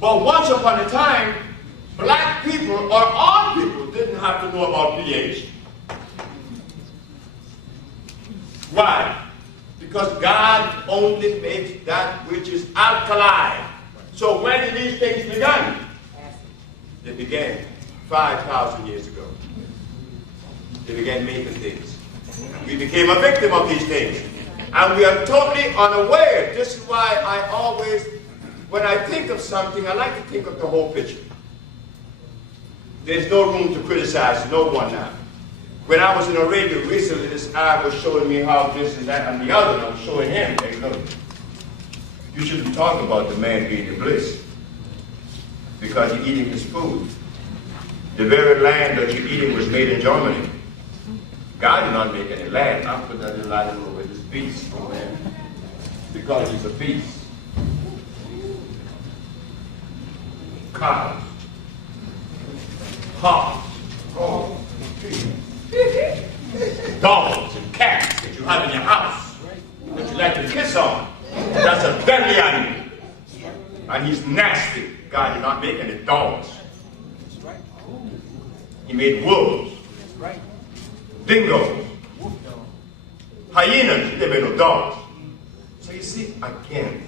But once upon a time, black people or all people didn't have to know about pH. Why? Because God only makes that which is alkaline. So when did these things begin? They began 5,000 years ago. They began making things. We became a victim of these things. And we are totally unaware. This is why I always, when I think of something, I like to think of the whole picture. There's no room to criticize no one now. When I was in a radio recently, this guy was showing me how this and that and the other, and I was showing him, hey, look, you shouldn't talk about the man being in bliss because you're eating his food. The very land that you're eating was made in Germany. God did not make any land. I put that in line over this beast, man, because he's a beast. Cows, hogs, dogs and cats that you have in your house that you like to kiss on. That's a deadly animal. And he's nasty. God did not make any dogs. He made wolves, dingoes, hyenas. He didn't make no dogs. So you see, again,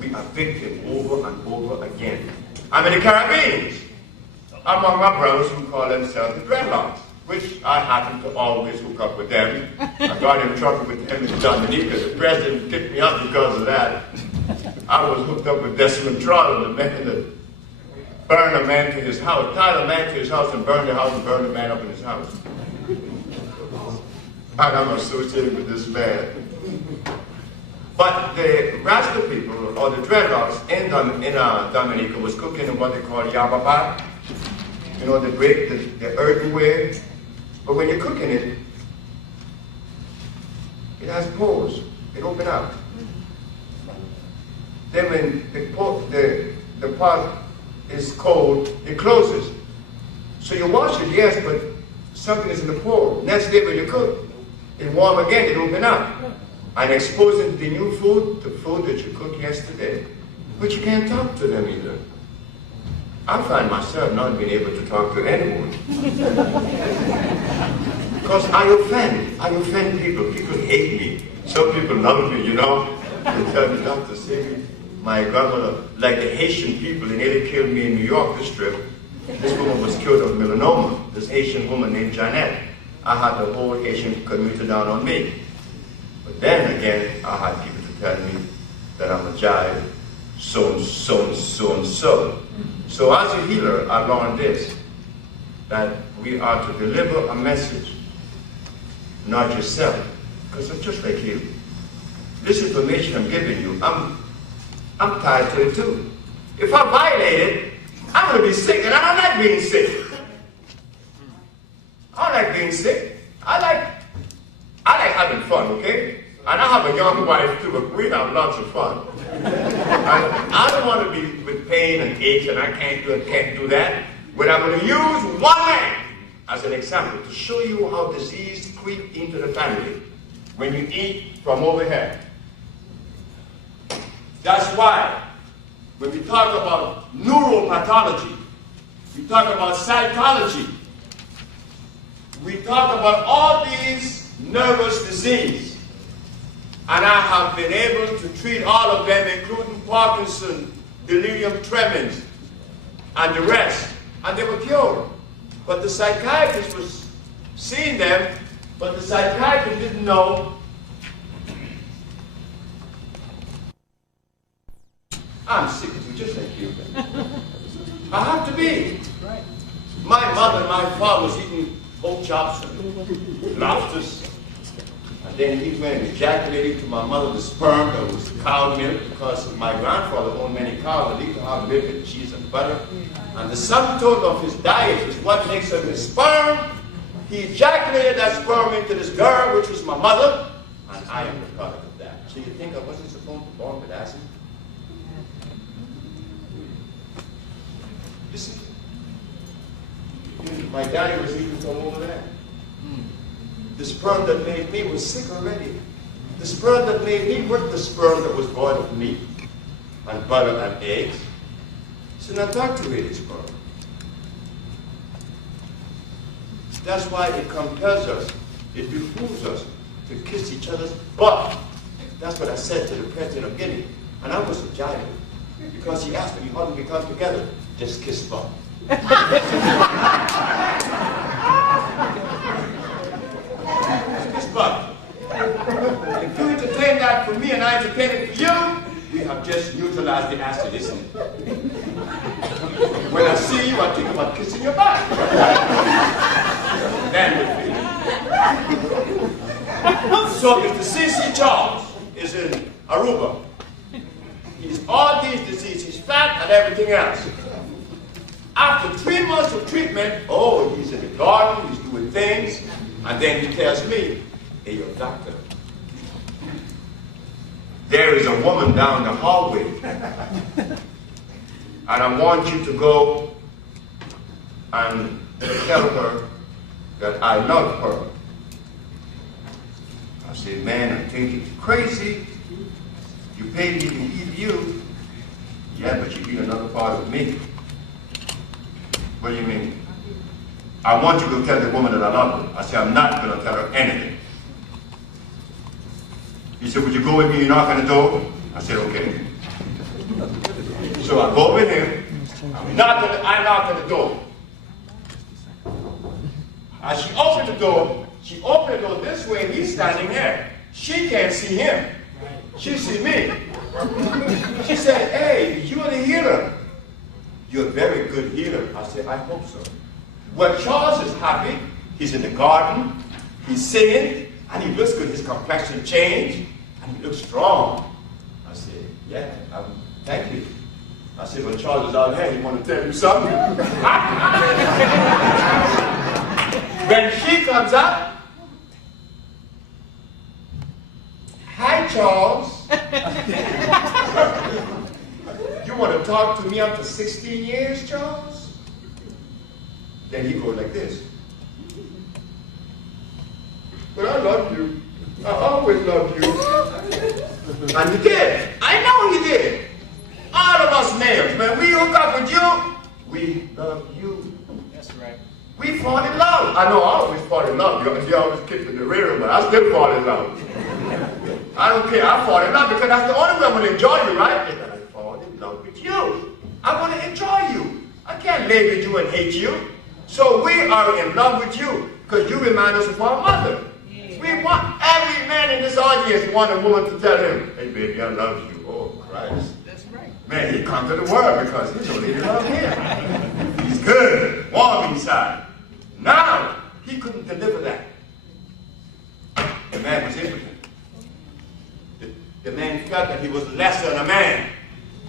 we are victim over and over again. I'm in the Caribbean, among my brothers who call themselves the dreadlocks, which I happen to always hook up with them. I got in trouble with them in Dominica. The president kicked me out because of that. I was hooked up with Desmond Trotter, the man that burned a man to his house, tied a man to his house and burned the house and burned the man up in his house. And I'm associated with this man. But the Rasta people, or the dreadlocks in Dominica, was cooking in what they call yababa. You know, they break the earthenware. But when you're cooking it, it has pores. It opens up. Then when the pot is cold, it closes. So you wash it, yes, but something is in the pore. Next day when you cook, it warm again, it open up. And exposing the new food, the food that you cooked yesterday, but you can't talk to them either. I find myself not being able to talk to anyone. Because I offend people. People hate me. Some people love me, you know. They tell me, Dr. Sebi, my grandmother, like the Haitian people, they nearly killed me in New York this trip. This woman was killed of melanoma, this Haitian woman named Janet. I had the whole Haitian community down on me. But then again, I had people to tell me that I'm a jive, so and so and so and so. So as a healer, I learned this, that we are to deliver a message, not yourself, because I'm just like you. This information I'm giving you, I'm tied to it too. If I violate it, I'm going to be sick, and I don't like being sick. I don't like being sick. I like having fun, okay? And I have a young wife too, but we have lots of fun. I don't want to be with pain and aches, and I can't do that. But I'm going to use one man as an example to show you how disease creeps into the family when you eat from overhead. That's why when we talk about neuropathology, we talk about psychology, we talk about all these nervous diseases. And I have been able to treat all of them, including Parkinson, delirium tremens, and the rest. And they were cured. But the psychiatrist was seeing them, but the psychiatrist didn't know. I'm sick of you, just like you. I have to be. My mother and my father was eating pork chops and lobsters. And then he went and ejaculated to my mother the sperm that was cow milk, because my grandfather owned many cows that used to have milk and cheese and butter. And the sum total of his diet is what makes up his sperm. He ejaculated that sperm into this girl, which was my mother, and I am the product of that. So you think I wasn't supposed to be born with acid? You see, my daddy was eating from over there. The sperm that made me was sick already. The sperm that made me was the sperm that was born of meat and butter and eggs. It's an adulterated sperm. That's why it compels us, it behooves us to kiss each other's butt. That's what I said to the president of Guinea. And I was a giant because he asked me, how do we come together? Just kiss butt. Just kiss butt. If you entertain that for me and I entertain it for you, we have just neutralized the acid, isn't it? When I see you, I think about kissing your butt. Then so Mr. C.C. Charles is in Aruba. He's all these diseases, he's fat and everything else. After 3 months of treatment, oh, he's in the garden, he's doing things, and then he tells me, hey, your doctor, there is a woman down the hallway, and I want you to go and tell her that I love her. I said, man, I think it's crazy. You pay me to eat you. Yeah, but you eat another part of me. What do you mean? I want you to tell the woman that I love her. I said, I'm not going to tell her anything. He said, would you go with me and knock on the door? I said, okay. So I go with him. I knock on the door. As she opened the door, she opened the door this way and he's standing there. She can't see him. She see me. She said, hey, you're the healer. You're a very good healer. I said, I hope so. Well, Charles is happy. He's in the garden. He's singing. And he looks good. His complexion changed. And he looks strong. I said, yeah, thank you. I said, well, Charles is out here. He want to tell you something. When she comes up, hi, Charles. You want to talk to me after 16 years, Charles? Then he goes like this. But I love you. I always loved you. And he did. I know he did. All of us males, when we hook up with you, we love you. That's right. We fall in love. I know I always fall in love. You always kick in the rear, but I still fall in love. I don't care. I fall in love because that's the only way I'm going to enjoy you, right? Is that I fall in love with you. I want to enjoy you. I can't lay with you and hate you. So we are in love with you because you remind us of our mother. We want every man in this audience want a woman to tell him, hey, baby, I love you. Oh, Christ. That's right. Man, he conquered the world because his old lady loved him. He's good, warm inside. Now, he couldn't deliver that. The man was impotent. The man felt that he was less than a man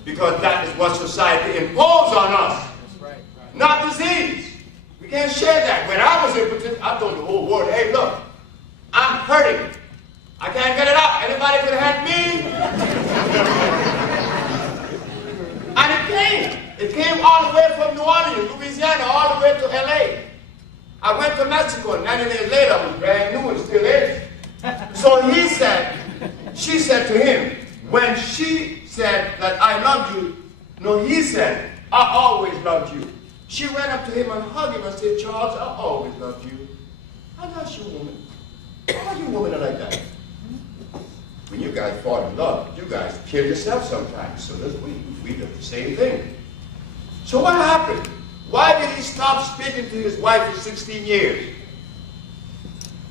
because that is what society imposed on us. That's right. Not disease. We can't share that. When I was impotent, I told the whole world, hey, look, I'm hurting. I can't get it up. Anybody can help me? And it came. It came all the way from New Orleans, Louisiana, all the way to LA. I went to Mexico, and 90 days later, I was brand new and still is. So he said, she said to him, when she said that I love you, no, he said, I always loved you. She went up to him and hugged him and said, Charles, I always loved you. How does you, woman? How are you women like that? When you guys fall in love, you guys kill yourself sometimes. So does we. We do the same thing. So what happened? Why did he stop speaking to his wife for 16 years?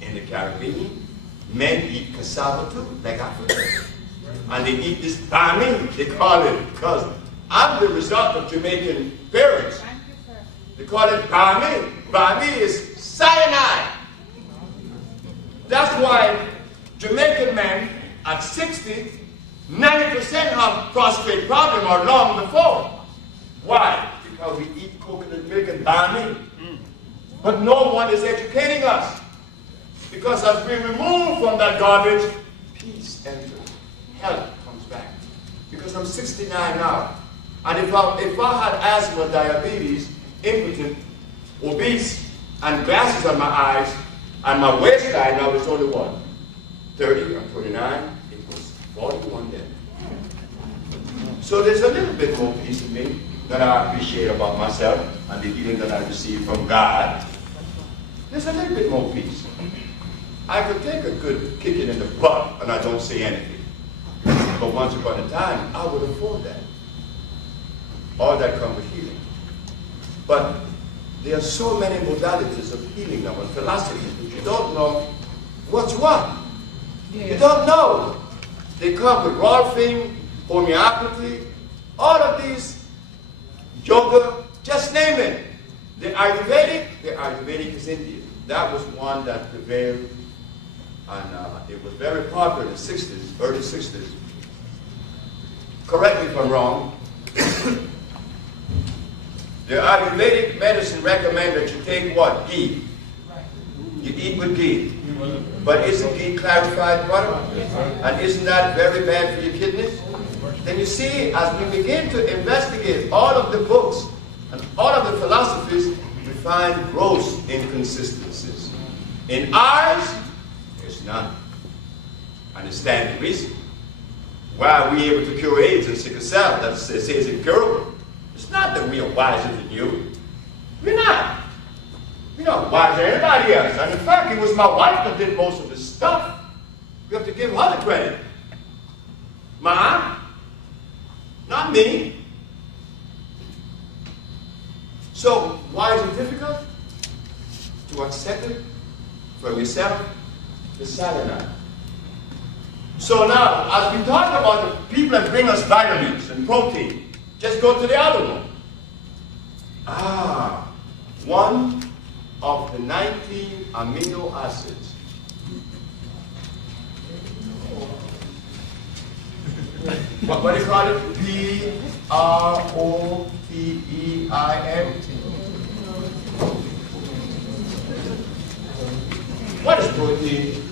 In the Caribbean, men eat cassava too, like Africa. And they eat this bami, they call it, because I'm the result of Jamaican parents. They call it bami. Bami is cyanide. That's why Jamaican men at 60, 90% have prostate problem or long before. Why? Because we eat coconut milk and bami. But no one is educating us. Because as we remove from that garbage, peace enters. Health comes back. Because I'm 69 now. And if I had asthma, diabetes, impotent, obese, and glasses on my eyes, and my waistline now is only what? 30 or 29, it was 41 then. So there's a little bit more peace in me. that I appreciate about myself and the healing that I receive from God, there's a little bit more peace. I could take a good kicking in the butt and I don't say anything. But once upon a time, I would afford that. All that comes with healing. But there are so many modalities of healing now and philosophies that you don't know what's what. Yes. You don't know. They come with Rolfing, homeopathy, all of these, yoga, just name it. The Ayurvedic is Indian. That was one that prevailed, and it was very popular in the 60s, early 60s. Correct me if I'm wrong. The Ayurvedic medicine recommends that you take what? Ghee. You eat with ghee. But isn't ghee clarified butter? And isn't that very bad for your kidneys? Then you see, as we begin to investigate all of the books and all of the philosophies, we find gross inconsistencies. In ours, there's none. And it stands to reason. Why are we able to cure AIDS and sickle cell? That says it's incurable. It's not that we are wiser than you. We're not. We're not wiser than anybody else. And in fact, it was my wife that did most of this stuff. We have to give her the credit. Mom, not me. So, why is it difficult? To accept it from yourself, the cyanide. So now, as we talk about the people that bring us vitamins and protein, just go to the other one. One of the 19 amino acids. What do you call it? P-R-O-T-E-I-N. What is protein?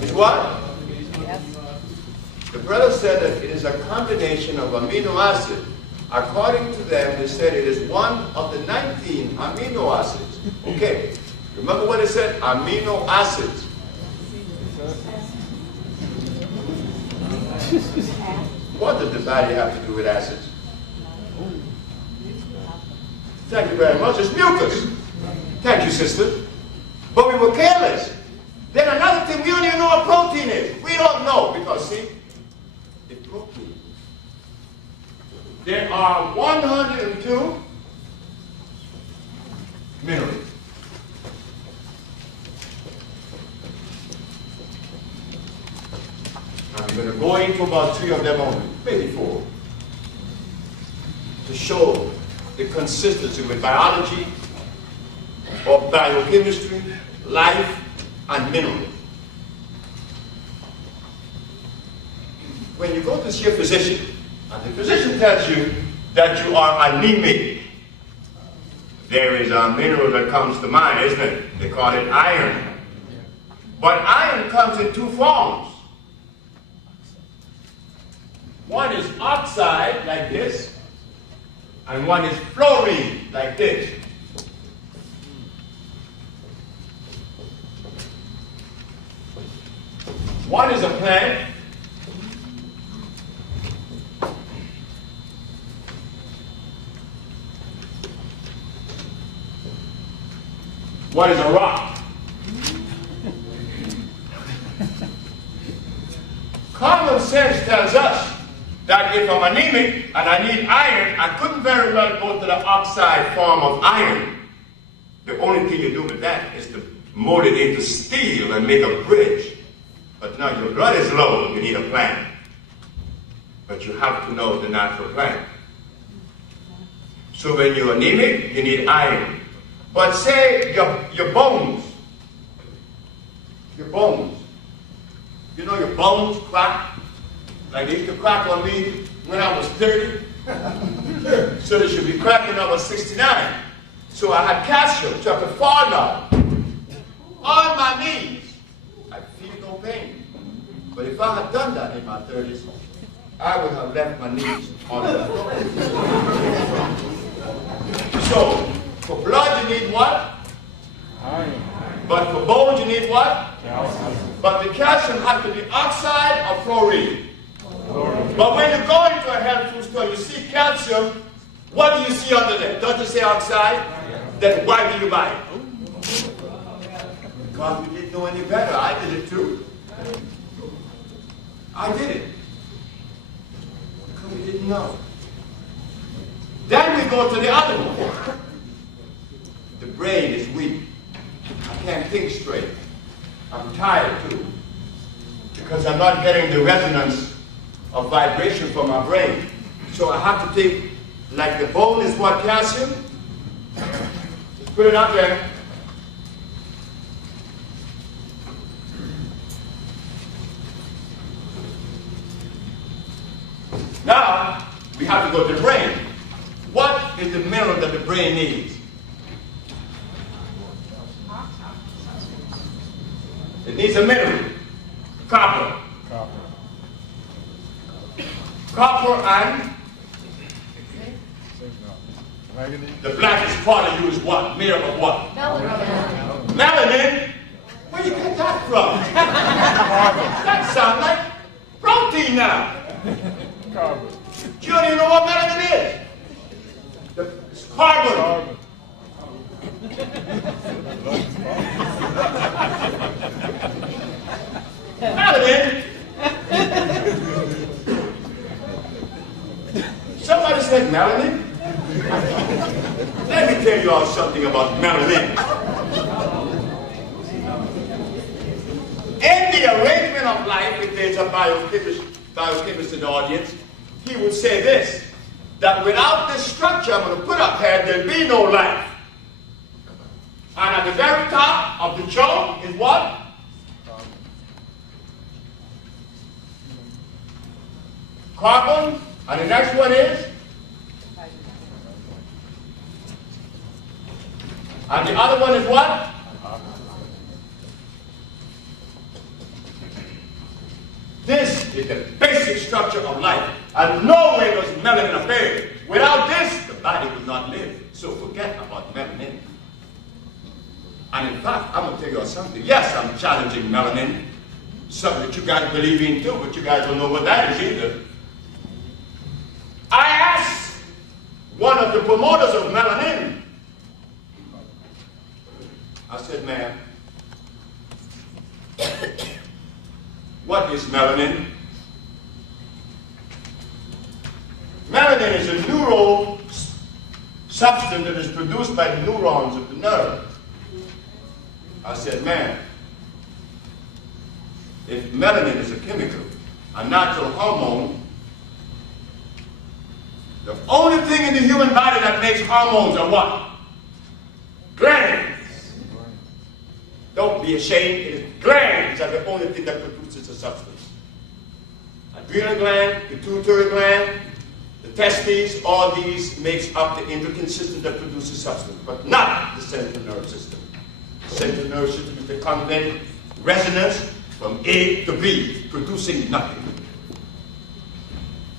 It's what? The brother said that it is a combination of amino acid. According to them, they said it is one of the 19 amino acids. Okay, remember what it said? Amino acids. What does the body have to do with acids? Thank you very much. It's mucus. Thank you, sister. But we were careless. Then another thing, we don't even know what protein is. We don't know because, see, it's protein. There are 102 minerals. I'm going to go into about 3 of them only, maybe 4, to show the consistency with biology or biochemistry, life, and minerals. When you go to see a physician, and the physician tells you that you are anemic, there is a mineral that comes to mind, isn't it? They call it iron. But iron comes in 2 forms. One is oxide, like this, and one is fluorine, like this. One is a plant. One is a rock. Common sense tells us that if I'm anemic and I need iron, I couldn't very well go to the oxide form of iron. The only thing you do with that is to mold it into steel and make a bridge. But now your blood is low, you need a plant. But you have to know the natural plant. So when you're anemic, you need iron. But say your bones. Your bones. You know your bones crack? Like they used to crack on me when I was 30. So they should be cracking when I was 69. So I had calcium, so I could fall down. On my knees. I feel no pain. But if I had done that in my 30s, I would have left my knees on the floor. So, for blood you need what? Iron. But for bones you need what? Calcium. But the calcium has to be oxide or fluorine. But when you go into a health food store, you see calcium, what do you see under there? Does it say oxide? Then why do you buy it? Because we didn't know any better. I did it too. I did it. Because we didn't know. Then we go to the other one. The brain is weak. I can't think straight. I'm tired too. Because I'm not getting the resonance of vibration from my brain. So I have to take, like the bone is what, calcium? Just put it up there. Now, we have to go to the brain. What is the mineral that the brain needs? It needs a mineral. Copper. Copper and the blackest part of you is what? Made up of what? Melanin. Melanin? Where you get that from? That sounds like protein now. You don't even know what melanin is. It's carbon. Melanin. Somebody said melanin? Let me tell you all something about melanin. In the arrangement of life, if there's a biochemist in the audience, he would say this, that without this structure I'm going to put up here, there'll be no life. And at the very top of the chunk is what? Carbon. And the next one is? And the other one is what? This is the basic structure of life. And no way does melanin appear. Without this, the body will not live. So forget about melanin. And in fact, I'm going to tell you something. Yes, I'm challenging melanin. Something that you guys believe in too, but you guys don't know what that is either. I asked one of the promoters of melanin. I said, ma'am, what is melanin? Melanin is a neural substance that is produced by the neurons of the nerve. I said, ma'am, if melanin is a chemical, a natural hormone, the only thing in the human body that makes hormones are what? Glands. Don't be ashamed. It is glands are the only thing that produces a substance. Adrenal gland, pituitary gland, the testes, all these makes up the endocrine system that produces substance, but not the central nervous system. The central nervous system is the conveying resonance from A to B, producing nothing.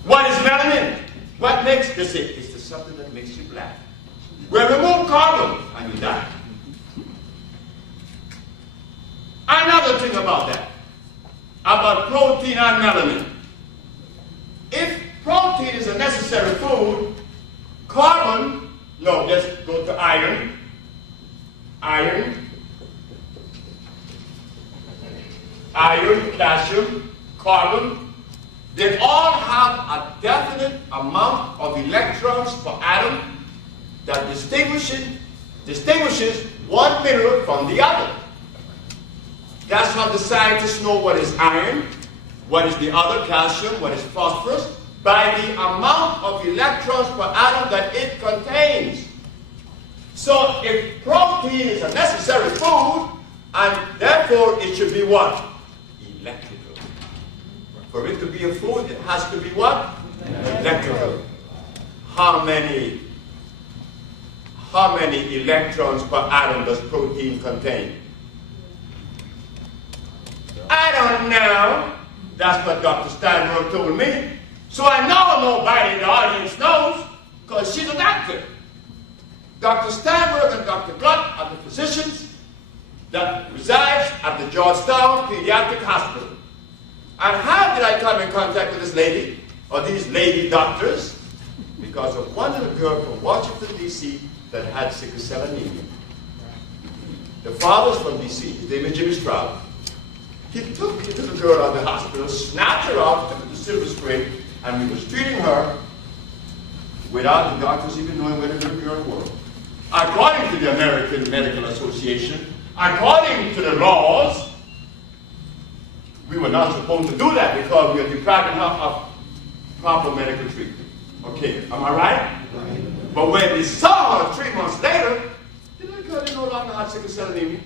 What is melanin? What makes this it? It's the something that makes you black. We remove carbon and you die. Another thing about that, about protein and melanin. If protein is a necessary food, carbon, no, let's go to iron. Iron, calcium, carbon, they all have a definite amount of electrons per atom that distinguishes one mineral from the other. That's how the scientists know what is iron, what is the other, calcium, what is phosphorus, by the amount of electrons per atom that it contains. So if protein is a necessary food, and therefore it should be what? Electrical. For it to be a food, it has to be what? Electrical. How many electrons per atom does protein contain? I don't know. That's what Dr. Steinberg told me. So I know nobody in the audience knows, because she's a doctor. Dr. Steinberg and Dr. Gluck are the physicians that resides at the Georgetown Pediatric Hospital. And how did I come in contact with this lady, or these lady doctors? Because of one little girl from Washington, D.C. that had sickle cell anemia. The father's from D.C., his name is Jimmy Stroud. He took the little girl out of the hospital, snatched her off, took her to Silver Spring, and he was treating her without the doctors even knowing where the little girl was. According to the American Medical Association, according to the laws, we were not supposed to do that because we are depriving her of proper medical treatment. Okay, am I right? Right. But when we saw her 3 months later, the little girl no longer had sickle cell anemia.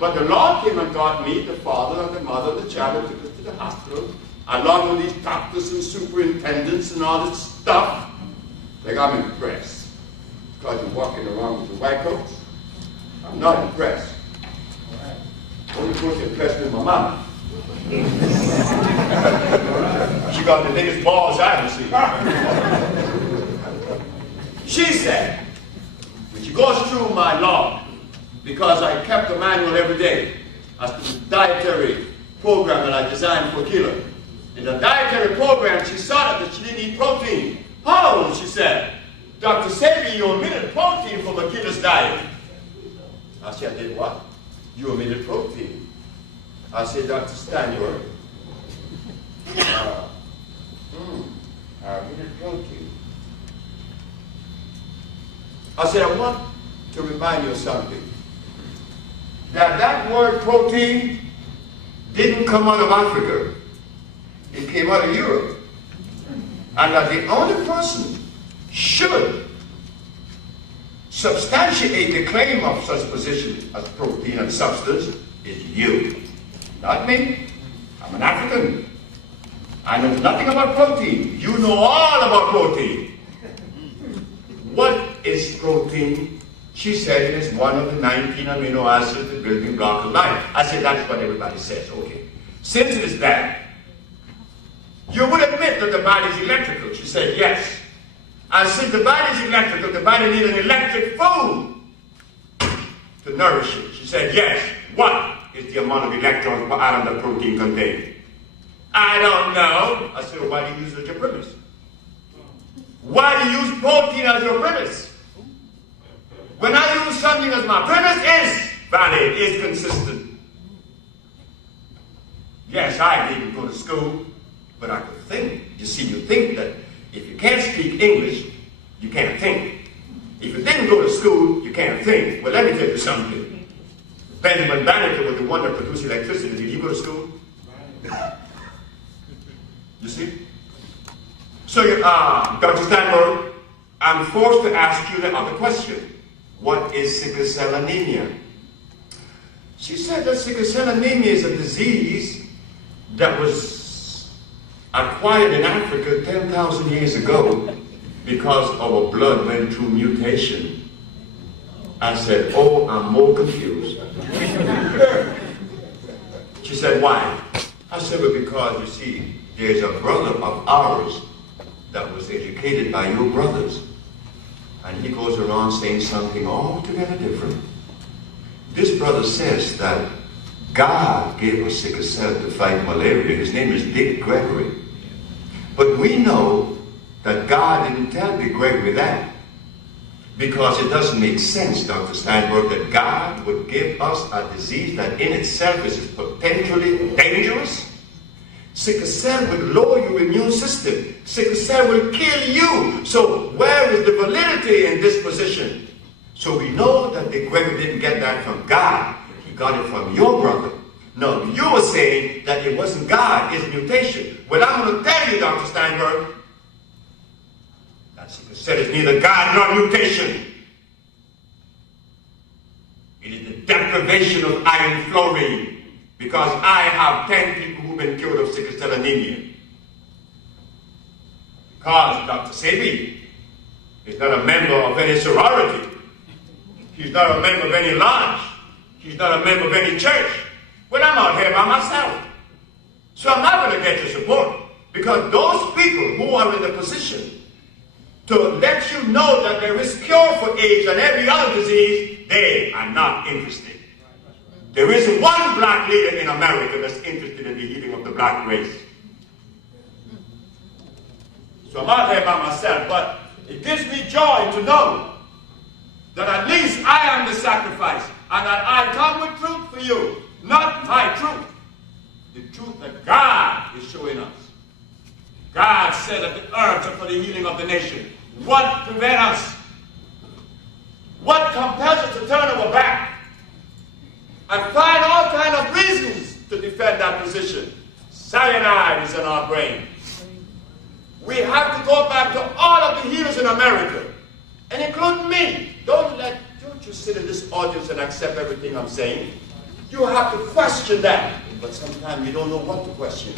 But the Lord came and got me, the father and the mother and the child, and took us to the hospital, along with these doctors and superintendents and all this stuff. Like, I'm impressed. Because you're walking around with your white coats. I'm not impressed. Only person impressed me is my mama. She got the biggest balls I ever seen. She said, when she goes through my log, because I kept a manual every day as to the dietary program that I designed for Killer. In the dietary program, she saw that she didn't eat protein. Oh, she said, Dr. Sebi, you omitted protein from a killer's diet. I said, I did what? You omitted protein. I said, Dr. Steinberg, I omitted protein. I said, I want to remind you of something. That word protein didn't come out of Africa. It came out of Europe. And that the only person should substantiate the claim of such position as protein and substance is you, not me. I'm an African. I know nothing about protein. You know all about protein. What is protein? She said it is one of the 19 amino acids, the building block of life. I said that's what everybody says. Okay. Since it is that, you would admit that the body is electrical. She said yes. And since the body is electrical, the body needs an electric food to nourish it. She said yes. What is the amount of electrons per atom that protein contains? I don't know. I said, well, why do you use it as your premise? Why do you use protein as your premise? When I use something as my premise, is valid, is consistent. Yes, I didn't go to school, but I could think. You see, you think that if you can't speak English, you can't think. If you didn't go to school, you can't think. Well, let me tell you something. Benjamin Banneker was the one that produced electricity. Did he go to school? You see? So, Dr. Steinberg, I'm forced to ask you the other question. What is sickle cell anemia? She said that sickle cell anemia is a disease that was acquired in Africa 10,000 years ago because our blood went through mutation. I said, oh, I'm more confused. She said, why? I said, well, because, you see, there's a brother of ours that was educated by your brothers. And he goes around saying something altogether different. This brother says that God gave us sickle cell to fight malaria. His name is Dick Gregory. But we know that God didn't tell Dick Gregory that. Because it doesn't make sense, Dr. Steinberg, that God would give us a disease that in itself is potentially dangerous. Sickle cell will lower your immune system. Sickle cell will kill you. So where is the validity in this position? So we know that Dick Gregory didn't get that from God. He got it from your brother. No, you were saying that it wasn't God, it's mutation. Well, I'm going to tell you, Dr. Steinberg, that sickle cell is neither God nor mutation. It is the deprivation of iron fluoride. Because I have 10 people who've been cured of sickle cell anemia. Because Dr. Sebi is not a member of any sorority. He's not a member of any lodge. He's not a member of any church. Well, I'm out here by myself. So I'm not going to get your support. Because those people who are in the position to let you know that there is cure for AIDS and every other disease, they are not interested. There isn't one black leader in America that's interested in the healing of the black race. So I'm out here by myself, but it gives me joy to know that at least I am the sacrifice, and that I come with truth for you, not my truth. The truth that God is showing us. God said that the herbs are for the healing of the nation. What prevents us? What compels us to turn our back and find all kinds of reasons to defend that position? Cyanide is in our brain. We have to go back to all of the healers in America, and including me. Don't you sit in this audience and accept everything I'm saying. You have to question that, but sometimes you don't know what to question.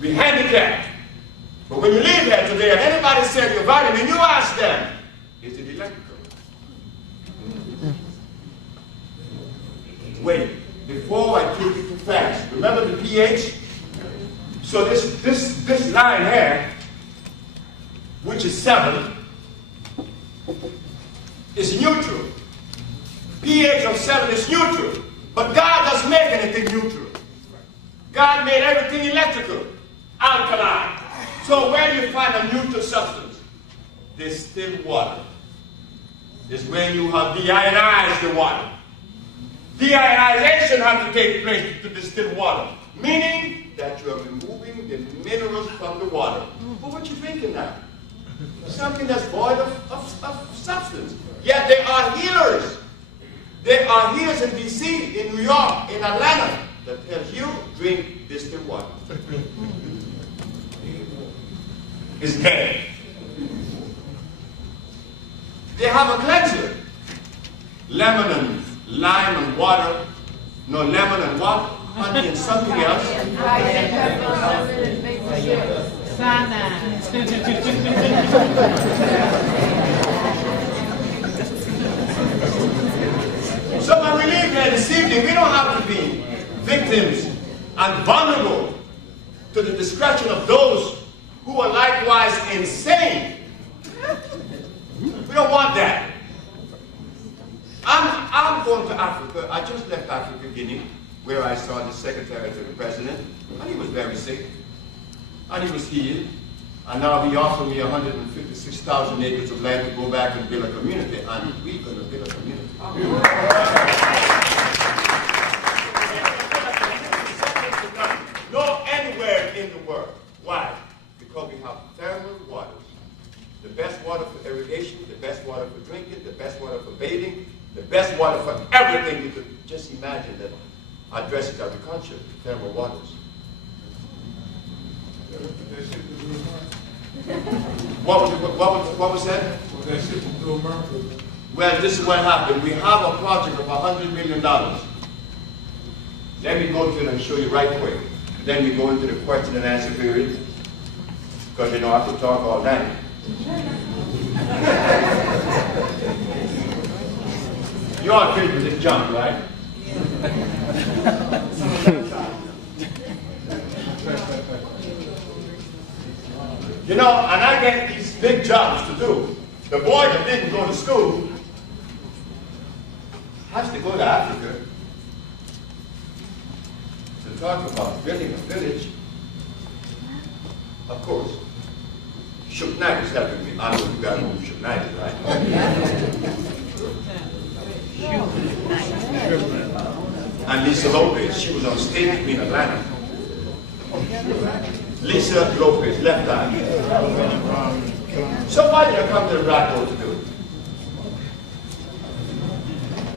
We're handicapped. But when you leave here today and anybody says you're vitamin, you ask them, is it electrical? Wait, before I take it too fast, remember the pH? So this line here, which is 7, is neutral. pH of 7 is neutral. But God doesn't make anything neutral. God made everything electrical, alkaline. So where do you find a neutral substance? Distilled water. Is when you have deionized the water. Deionization has to take place to distill water, meaning that you are removing the minerals from the water. But what you thinking now? Something that's void of substance. Yet they are healers. There are healers in D.C., in New York, in Atlanta, that tells you, drink distilled water. It's dead. They have a cleanser. Lemon and lime and water. No, lemon and what? Honey and something else. So when we leave here this evening, we don't have to be victims and vulnerable to the discretion of those who are likewise insane. We don't want that. I'm going to Africa. I just left Africa, Guinea, where I saw the secretary to the president, and he was very sick, and he was healed, and now he offered me 156,000 acres of land to go back and build a community, and we're going to build a community. No anywhere in the world. Why? Because we have thermal waters. The best water for irrigation, the best water for drinking, the best water for bathing, the best water for everything. You could just imagine that addresses agriculture, thermal waters. What was that? Well, this is what happened. We have a project of $100 million. Let me go through it and show you right quick. Then we go into the question and answer period, because you know I have to talk all night. You all finished with this junk, right? You know, and I get these big jobs to do. The boy that didn't go to school has to go to Africa to talk about building a village. Of course, Shook Knight is helping me. I know you guys know who Shook Knight is, right? And Lisa Lopez, she was on stage with me in Atlanta. Lisa Lopez, left eye. So why did I come to the Black Hole to do it?